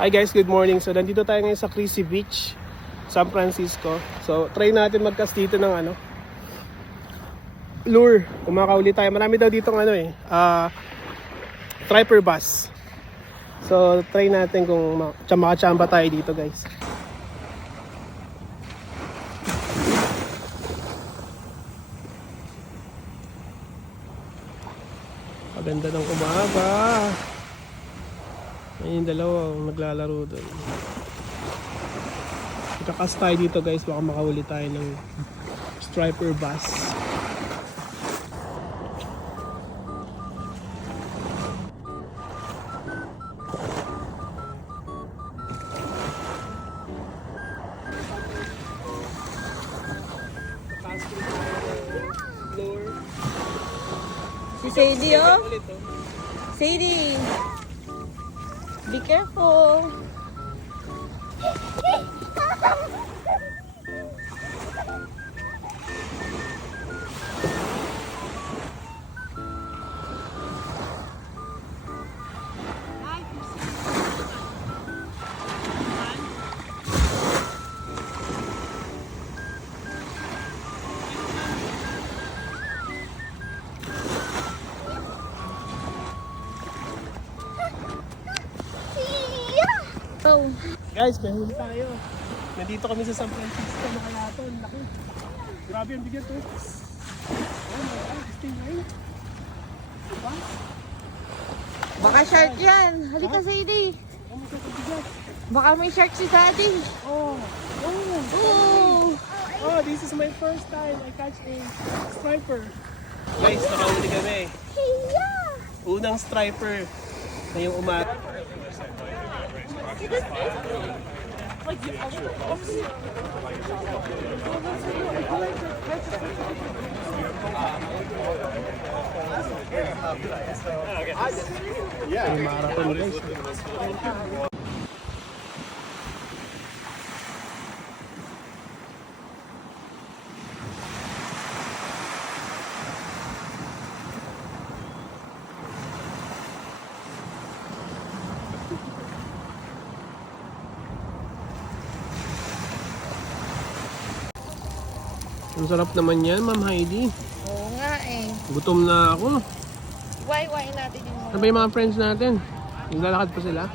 Hi guys, good morning. So nandito tayo ngayon sa Crissy Beach, San Francisco. So try natin mag-cast dito ng lure. Kung makakauli tayo. Marami daw dito striper bass. So try natin kung makachamba tayo dito guys. Maganda ng umaga. Ayun yung dalawa naglalaro doon. Ikakas tayo dito guys, baka makahuli tayo ng striper bass. Si Sadie, oh. Sadie, be careful. Oh. Guys, may huli tayo. Nandito kami sa San Francisco, Nakalaton. Laki. Grabe ang bigat oh. Oh my God, stay right. Diba? Baka shark yan. Halika, Sadie. Oh my God, ang bigat. Baka may shark si Daddy. Oh. Oh. Oh, this is my first time I catch a striper. Guys, nakahuli kami. Unang striper ngayong umaga. Marathon guys. Ang sarap naman yan, Ma'am Heidi. Oo nga eh. Gutom na ako. Why natin yung Ano ba yung mga friends natin? Naglalakad pa sila?